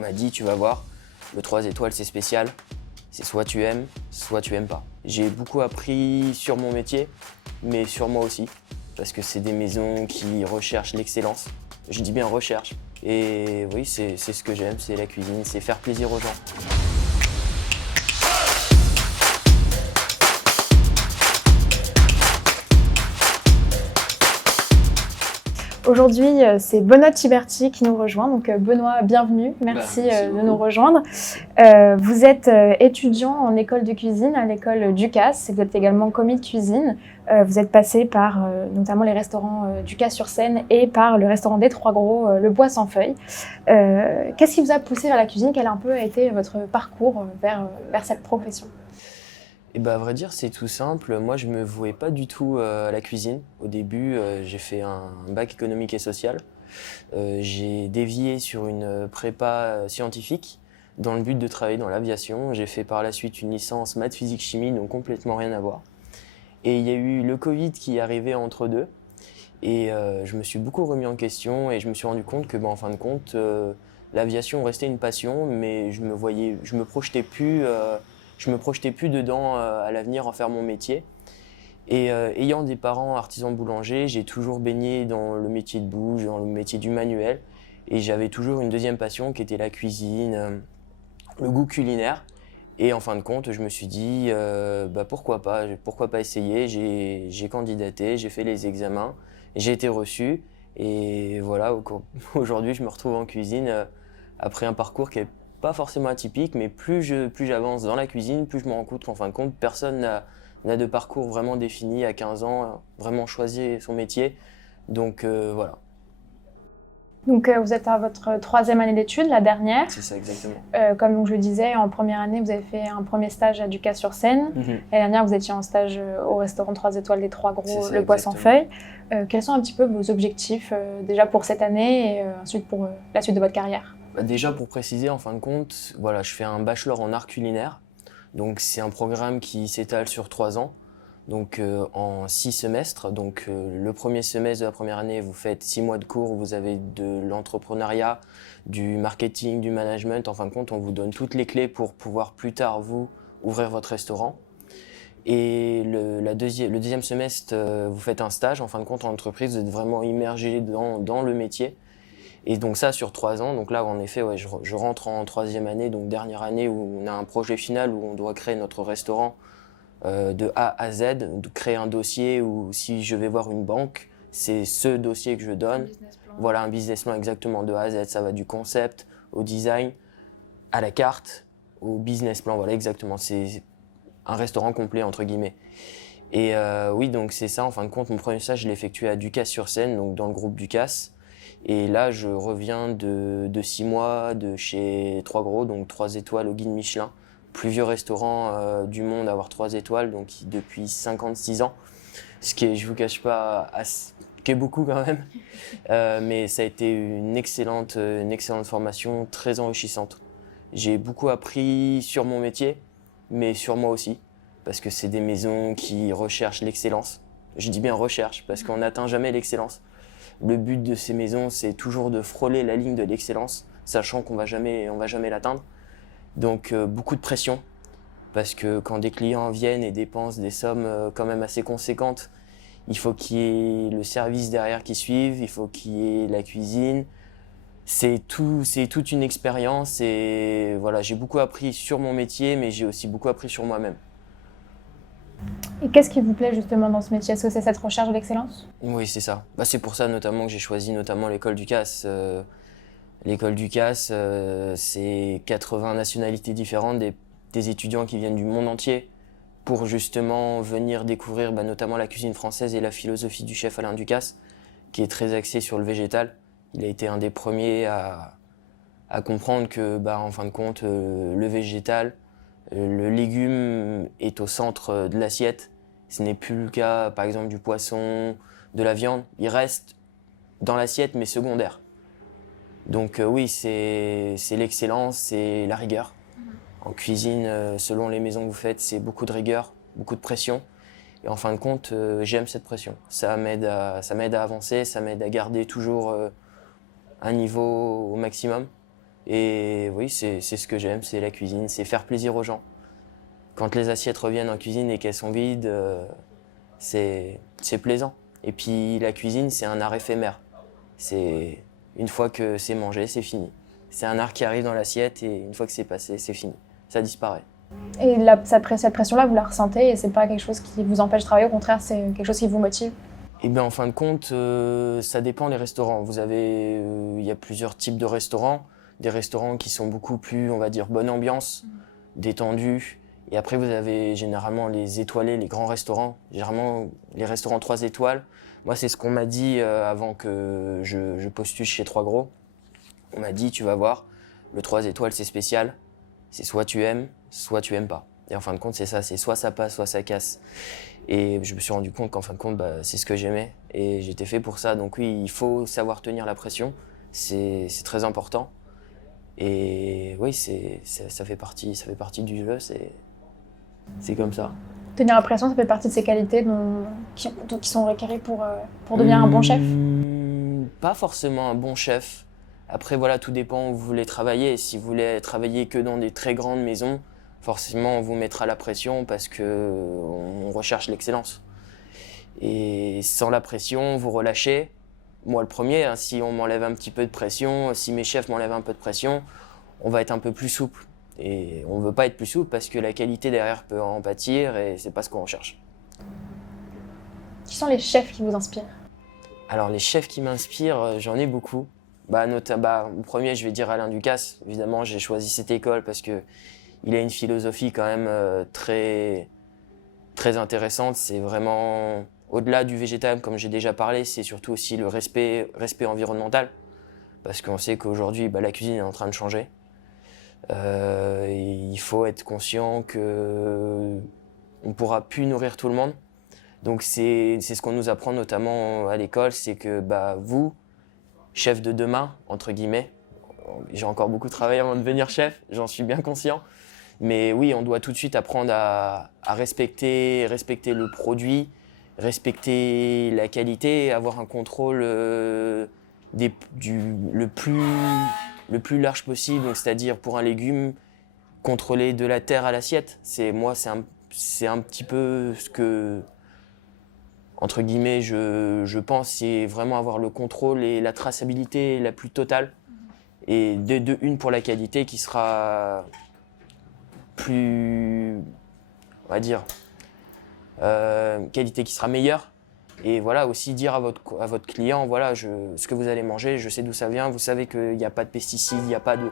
On m'a dit, tu vas voir, le 3 étoiles c'est spécial, c'est soit tu aimes pas. J'ai beaucoup appris sur mon métier, mais sur moi aussi, parce que c'est des maisons qui recherchent l'excellence. Je dis bien recherche. Et oui, c'est ce que j'aime, c'est la cuisine, c'est faire plaisir aux gens. Aujourd'hui, c'est Benoît Tiberti qui nous rejoint. Donc Benoît, bienvenue. Merci de nous rejoindre. Vous êtes étudiant en école de cuisine à l'école Ducasse. Vous êtes également commis de cuisine. Vous êtes passé par notamment les restaurants Ducasse-sur-Seine et par le restaurant des Trois Gros, le Bois sans Feuilles. Qu'est-ce qui vous a poussé vers la cuisine? Quel a un peu été votre parcours vers cette profession? Et bah, à vrai dire, c'est tout simple. Moi, je me vouais pas du tout à la cuisine. Au début, j'ai fait un bac économique et social. J'ai dévié sur une prépa scientifique dans le but de travailler dans l'aviation. J'ai fait par la suite une licence maths, physique, chimie, donc complètement rien à voir. Et il y a eu le Covid qui est arrivé entre deux. Et je me suis beaucoup remis en question et je me suis rendu compte que, en fin de compte, l'aviation restait une passion, mais je me projetais plus dedans à l'avenir en faire mon métier. Et ayant des parents artisans boulangers, j'ai toujours baigné dans le métier de bouche, dans le métier du manuel. Et j'avais toujours une deuxième passion qui était la cuisine, le goût culinaire. Et en fin de compte, je me suis dit, pourquoi pas essayer. J'ai candidaté, j'ai fait les examens, j'ai été reçu. Et voilà, aujourd'hui, je me retrouve en cuisine après un parcours qui est pas forcément atypique, mais plus j'avance dans la cuisine, plus je me rends compte qu'en fin de compte, personne n'a de parcours vraiment défini à 15 ans, vraiment choisi son métier. Donc voilà. Donc vous êtes à votre 3e année d'études, la dernière. C'est ça exactement. Comme donc, je le disais, en première année, vous avez fait un premier stage à Ducasse-sur-Seine. L'année dernière, vous étiez en stage au restaurant 3 étoiles des Trois Gros, le Bois sans Feuilles. Quels sont un petit peu vos objectifs déjà pour cette année et ensuite pour la suite de votre carrière? Déjà pour préciser, en fin de compte, voilà, je fais un bachelor en art culinaire. Donc c'est un programme qui s'étale sur 3 ans, donc en 6 semestres. Donc le premier semestre de la première année, vous faites 6 mois de cours, vous avez de l'entrepreneuriat, du marketing, du management. En fin de compte, on vous donne toutes les clés pour pouvoir plus tard, vous, ouvrir votre restaurant. Et le deuxième semestre, vous faites un stage. En fin de compte, en entreprise, vous êtes vraiment immergé dans le métier. Et donc ça sur 3 ans, donc là en effet ouais, je rentre en 3e année, donc dernière année où on a un projet final où on doit créer notre restaurant de A à Z, de créer un dossier où si je vais voir une banque, c'est ce dossier que je donne. Voilà un business plan exactement de A à Z, ça va du concept au design, à la carte, au business plan, voilà exactement, c'est un restaurant complet entre guillemets. Et oui donc c'est ça en fin de compte, mon premier stage je l'ai effectué à Ducasse-sur-Seine, donc dans le groupe Ducasse. Et là, je reviens de 6 mois de chez Trois Gros, donc 3 étoiles au guide Michelin. Plus vieux restaurant du monde à avoir 3 étoiles, donc depuis 56 ans. Ce qui est, je vous cache pas, qui est beaucoup quand même. Mais ça a été une excellente formation, très enrichissante. J'ai beaucoup appris sur mon métier, mais sur moi aussi. Parce que c'est des maisons qui recherchent l'excellence. Je dis bien recherche, parce qu'on n'atteint jamais l'excellence. Le but de ces maisons, c'est toujours de frôler la ligne de l'excellence, sachant qu'on va jamais l'atteindre. Donc beaucoup de pression, parce que quand des clients viennent et dépensent des sommes quand même assez conséquentes, il faut qu'il y ait le service derrière qui suive, il faut qu'il y ait la cuisine. C'est toute une expérience et voilà, j'ai beaucoup appris sur mon métier, mais j'ai aussi beaucoup appris sur moi-même. Et qu'est-ce qui vous plaît justement dans ce métier? Est-ce que c'est cette recherche de l'excellence? Oui, c'est ça. C'est pour ça notamment que j'ai choisi notamment l'école Ducasse. L'école Ducasse, c'est 80 nationalités différentes, des étudiants qui viennent du monde entier pour justement venir découvrir notamment la cuisine française et la philosophie du chef Alain Ducasse, qui est très axé sur le végétal. Il a été un des premiers à comprendre que, en fin de compte, le végétal, le légume est au centre de l'assiette. Ce n'est plus le cas, par exemple, du poisson, de la viande. Il reste dans l'assiette, mais secondaire. Donc oui, c'est l'excellence, c'est la rigueur. En cuisine, selon les maisons que vous faites, c'est beaucoup de rigueur, beaucoup de pression. Et en fin de compte, j'aime cette pression. Ça m'aide à avancer, ça m'aide à garder toujours un niveau au maximum. Et oui, c'est ce que j'aime, c'est la cuisine, c'est faire plaisir aux gens. Quand les assiettes reviennent en cuisine et qu'elles sont vides, c'est plaisant. Et puis la cuisine, c'est un art éphémère. C'est une fois que c'est mangé, c'est fini. C'est un art qui arrive dans l'assiette et une fois que c'est passé, c'est fini. Ça disparaît. Et cette pression-là, vous la ressentez et c'est pas quelque chose qui vous empêche de travailler, au contraire, c'est quelque chose qui vous motive? Et bien en fin de compte, ça dépend des restaurants. Il y a plusieurs types de restaurants. Des restaurants qui sont beaucoup plus, on va dire, bonne ambiance, détendus. Et après, vous avez généralement les étoilés, les grands restaurants. Généralement, les restaurants 3 étoiles. Moi, c'est ce qu'on m'a dit avant que je postule chez 3 Gros. On m'a dit, tu vas voir, le 3 étoiles, c'est spécial. C'est soit tu aimes pas. Et en fin de compte, c'est ça, c'est soit ça passe, soit ça casse. Et je me suis rendu compte qu'en fin de compte, c'est ce que j'aimais. Et j'étais fait pour ça. Donc oui, il faut savoir tenir la pression. C'est très important. Et oui, ça fait partie du jeu, c'est comme ça. Tenir la pression, ça fait partie de ces qualités qui sont requérées pour devenir un bon chef? Pas forcément un bon chef. Après, voilà, tout dépend où vous voulez travailler. Si vous voulez travailler que dans des très grandes maisons, forcément, on vous mettra la pression parce qu'on recherche l'excellence. Et sans la pression, vous relâchez. Moi, le premier, hein, si on m'enlève un petit peu de pression, si mes chefs m'enlèvent un peu de pression, on va être un peu plus souple. Et on ne veut pas être plus souple parce que la qualité derrière peut en pâtir et c'est pas ce qu'on recherche. Qui sont les chefs qui vous inspirent? Alors, les chefs qui m'inspirent, j'en ai beaucoup. Au premier, je vais dire Alain Ducasse. Évidemment, j'ai choisi cette école parce qu'il a une philosophie quand même très, très intéressante. C'est vraiment, au-delà du végétal, comme j'ai déjà parlé, c'est surtout aussi le respect environnemental. Parce qu'on sait qu'aujourd'hui, la cuisine est en train de changer. Il faut être conscient qu'on ne pourra plus nourrir tout le monde. Donc c'est ce qu'on nous apprend notamment à l'école, c'est que vous, chef de demain, entre guillemets, j'ai encore beaucoup travaillé avant de devenir chef, j'en suis bien conscient. Mais oui, on doit tout de suite apprendre à respecter le produit, respecter la qualité, avoir un contrôle le plus large possible. Donc, c'est-à-dire pour un légume, contrôler de la terre à l'assiette. C'est un petit peu ce que, entre guillemets, je pense, c'est vraiment avoir le contrôle et la traçabilité la plus totale. Et une pour la qualité qui sera plus, on va dire, qualité qui sera meilleure. Et voilà, aussi dire à votre client, voilà, ce que vous allez manger, je sais d'où ça vient, vous savez qu'il n'y a pas de pesticides, il n'y a pas de...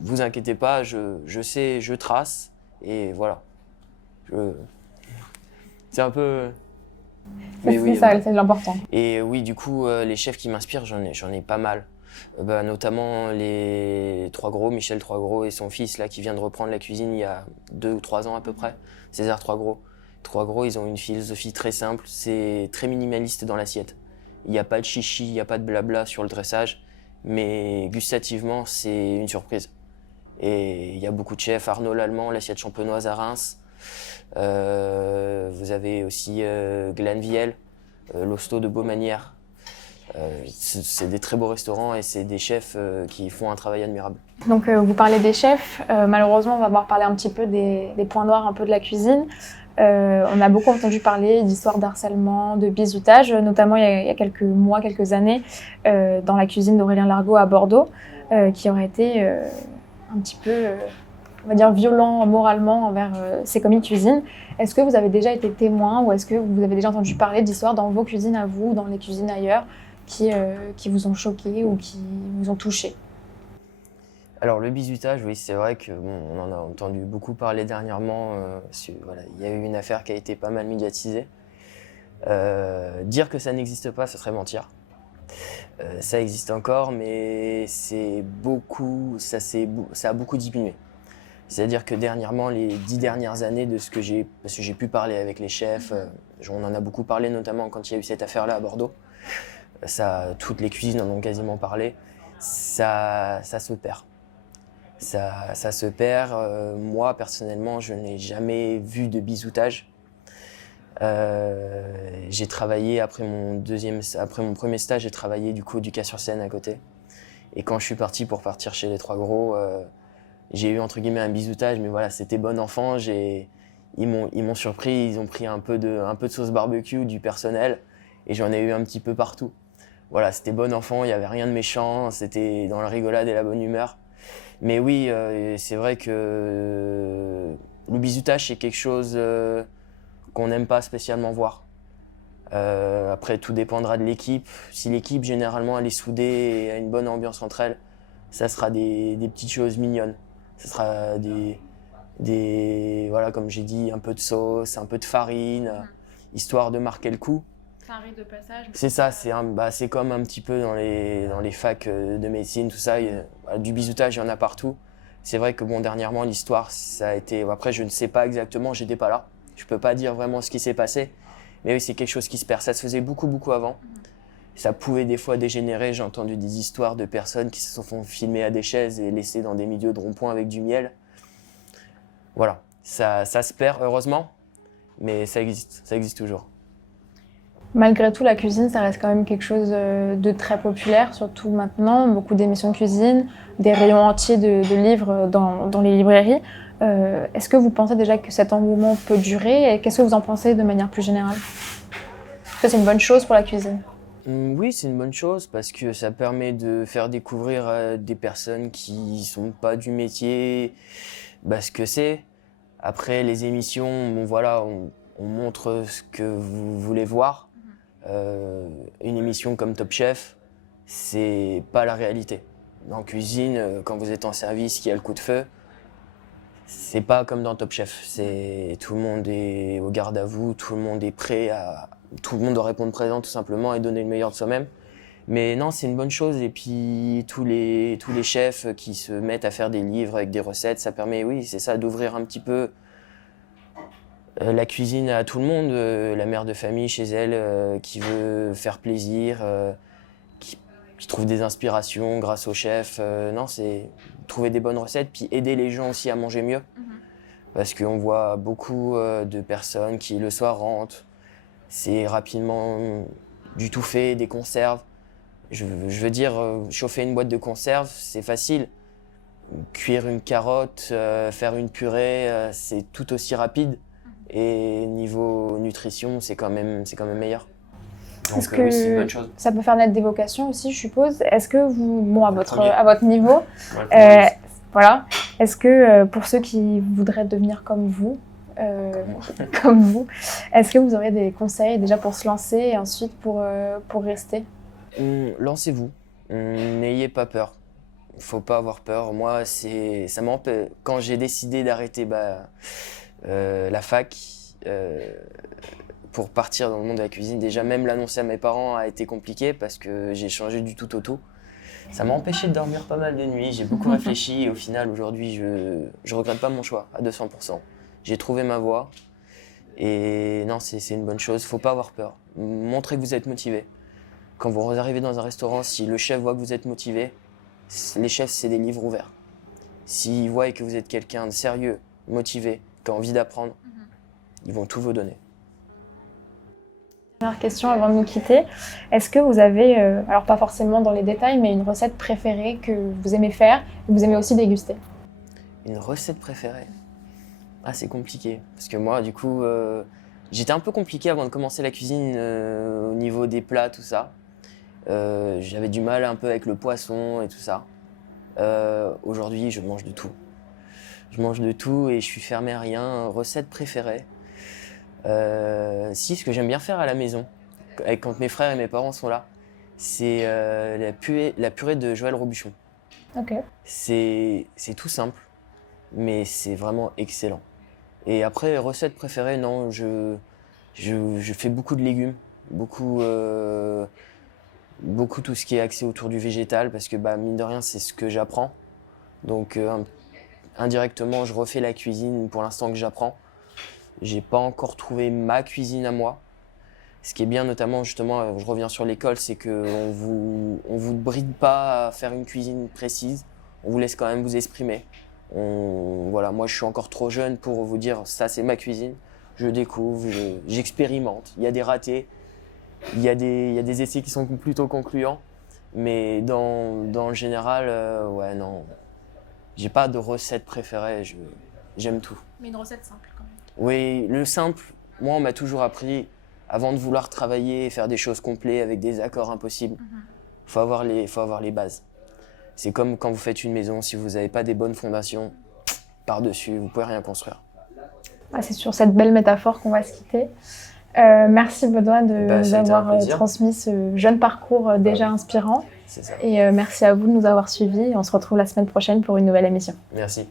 Vous inquiétez pas, je sais, je trace, et voilà. C'est un peu... C'est ça, c'est l'important. Et oui, du coup, les chefs qui m'inspirent, j'en ai pas mal. Notamment les 3 Gros, Michel 3 Gros et son fils là, qui vient de reprendre la cuisine il y a 2 ou 3 ans à peu près, César 3 Gros. 3 Gros, ils ont une philosophie très simple, c'est très minimaliste dans l'assiette. Il n'y a pas de chichi, il n'y a pas de blabla sur le dressage, mais gustativement, c'est une surprise. Et il y a beaucoup de chefs, Arnaud l'Allemand, l'assiette champenoise à Reims. Vous avez aussi Glenn Viel, l'Hosto de Beaumanière. C'est des très beaux restaurants et c'est des chefs qui font un travail admirable. Donc vous parlez des chefs, malheureusement on va devoir parler un petit peu des points noirs un peu de la cuisine. On a beaucoup entendu parler d'histoires d'harcèlement, de bizutage, notamment il y a quelques mois, quelques années, dans la cuisine d'Aurélien Largot à Bordeaux, qui aurait été un petit peu, on va dire, violent moralement envers ses commis de cuisine. Est-ce que vous avez déjà été témoin ou est-ce que vous avez déjà entendu parler d'histoires dans vos cuisines à vous, dans les cuisines ailleurs, qui vous ont choqué ou qui vous ont touché? Alors le bizutage, oui, c'est vrai que on en a entendu beaucoup parler dernièrement. Voilà, il y a eu une affaire qui a été pas mal médiatisée. Dire que ça n'existe pas, ce serait mentir. Ça existe encore, mais ça a beaucoup diminué. C'est-à-dire que dernièrement, les 10 dernières années, parce que j'ai pu parler avec les chefs, on en a beaucoup parlé, notamment quand il y a eu cette affaire-là à Bordeaux. Toutes les cuisines en ont quasiment parlé. Ça se perd. Ça se perd. Moi, personnellement, je n'ai jamais vu de bizoutage. J'ai travaillé après mon premier stage, j'ai travaillé du coup du Cas-sur-Seine à côté. Et quand je suis parti pour partir chez les Trois Gros, j'ai eu entre guillemets un bisoutage, mais voilà, c'était bon enfant. Ils m'ont surpris, ils ont pris un peu de sauce barbecue du personnel et j'en ai eu un petit peu partout. Voilà, c'était bon enfant, il n'y avait rien de méchant, c'était dans la rigolade et la bonne humeur. Mais oui, c'est vrai que le bisoutage, c'est quelque chose qu'on n'aime pas spécialement voir. Après, tout dépendra de l'équipe. Si l'équipe, généralement, elle est soudée et a une bonne ambiance entre elles, ça sera des petites choses mignonnes. Ça sera voilà, comme j'ai dit, un peu de sauce, un peu de farine, histoire de marquer le coup. C'est un rite de passage. C'est ça, c'est comme un petit peu dans les facs de médecine, tout ça. Du bisoutage, il y en a partout. C'est vrai que bon, dernièrement, l'histoire, ça a été... Après, je ne sais pas exactement, j'étais pas là. Je peux pas dire vraiment ce qui s'est passé. Mais oui, c'est quelque chose qui se perd. Ça se faisait beaucoup avant. Ça pouvait des fois dégénérer. J'ai entendu des histoires de personnes qui se sont fait filmer à des chaises et laissées dans des milieux de rond-point avec du miel. Voilà, ça se perd, heureusement, mais ça existe toujours. Malgré tout, la cuisine, ça reste quand même quelque chose de très populaire, surtout maintenant. Beaucoup d'émissions de cuisine, des rayons entiers de livres dans les librairies. Est-ce que vous pensez déjà que cet engouement peut durer et qu'est-ce que vous en pensez de manière plus générale? Est-ce que c'est une bonne chose pour la cuisine? Oui, c'est une bonne chose parce que ça permet de faire découvrir à des personnes qui sont pas du métier ce que c'est. Après, les émissions, bon, voilà, on montre ce que vous voulez voir. Une émission comme Top Chef, c'est pas la réalité. En cuisine, quand vous êtes en service, qu'il y a le coup de feu, c'est pas comme dans Top Chef. Tout le monde est au garde à vous, tout le monde est prêt tout le monde doit répondre présent tout simplement et donner le meilleur de soi-même. Mais non, c'est une bonne chose. Et puis tous les chefs qui se mettent à faire des livres avec des recettes, ça permet, oui, c'est ça, d'ouvrir un petit peu la cuisine à tout le monde. La mère de famille chez elle qui veut faire plaisir, qui trouve des inspirations grâce au chef. Non, c'est trouver des bonnes recettes, puis aider les gens aussi à manger mieux. Parce qu'on voit beaucoup de personnes qui le soir rentrent, c'est rapidement du tout fait, des conserves. Je veux dire, chauffer une boîte de conserve, c'est facile. Cuire une carotte, faire une purée, c'est tout aussi rapide. Et niveau nutrition, c'est quand même meilleur. Donc, Est-ce que oui, c'est une bonne chose. ça peut faire naître des vocations aussi, je suppose. Est-ce que vous, bon, à votre niveau, voilà, est-ce que pour ceux qui voudraient devenir comme vous, est-ce que vous aurez des conseils déjà pour se lancer et ensuite pour rester? Lancez-vous, n'ayez pas peur. Faut pas avoir peur. Moi, ça m'empêche. Quand j'ai décidé d'arrêter la fac pour partir dans le monde de la cuisine, déjà même l'annoncer à mes parents a été compliqué parce que j'ai changé du tout au tout. Ça m'a empêché de dormir pas mal de nuits. J'ai beaucoup réfléchi et au final, aujourd'hui, je regrette pas mon choix à 200%. J'ai trouvé ma voie et non, c'est une bonne chose. Faut pas avoir peur. Montrez que vous êtes motivé. Quand vous arrivez dans un restaurant, si le chef voit que vous êtes motivé, les chefs, c'est des livres ouverts. S'ils voient que vous êtes quelqu'un de sérieux, motivé, qui a envie d'apprendre, ils vont tout vous donner. Dernière question avant de nous quitter. Est-ce que vous avez, alors pas forcément dans les détails, mais une recette préférée que vous aimez faire et que vous aimez aussi déguster? Une recette préférée? Ah, c'est compliqué. Parce que moi, du coup, j'étais un peu compliqué avant de commencer la cuisine au niveau des plats, tout ça. J'avais du mal un peu avec le poisson et tout ça. Aujourd'hui, je mange de tout. Je mange de tout et je suis fermé à rien. Recette préférée? Si, ce que j'aime bien faire à la maison, quand mes frères et mes parents sont là, c'est la purée de Joël Robuchon. Ok. C'est tout simple, mais c'est vraiment excellent. Et après, recette préférée, non, je fais beaucoup de légumes, beaucoup tout ce qui est axé autour du végétal, parce que mine de rien, c'est ce que j'apprends. Donc indirectement, je refais la cuisine pour l'instant que j'apprends. J'ai pas encore trouvé ma cuisine à moi. Ce qui est bien, notamment, justement, je reviens sur l'école, c'est qu'on vous bride pas à faire une cuisine précise. On vous laisse quand même vous exprimer. Voilà, moi, je suis encore trop jeune pour vous dire ça, c'est ma cuisine. Je découvre, j'expérimente. Il y a des ratés, il y a des essais qui sont plutôt concluants. Mais dans le général, ouais, non. J'ai pas de recette préférée, j'aime tout. Mais une recette simple quand même. Oui, le simple, moi on m'a toujours appris, avant de vouloir travailler et faire des choses complètes avec des accords impossibles, faut avoir les bases. C'est comme quand vous faites une maison, si vous n'avez pas des bonnes fondations, par-dessus, vous pouvez rien construire. Ah, c'est sur cette belle métaphore qu'on va se quitter. Merci Benoît de nous avoir transmis ce jeune parcours déjà inspirant. C'est ça. Et merci à vous de nous avoir suivis. On se retrouve la semaine prochaine pour une nouvelle émission. Merci.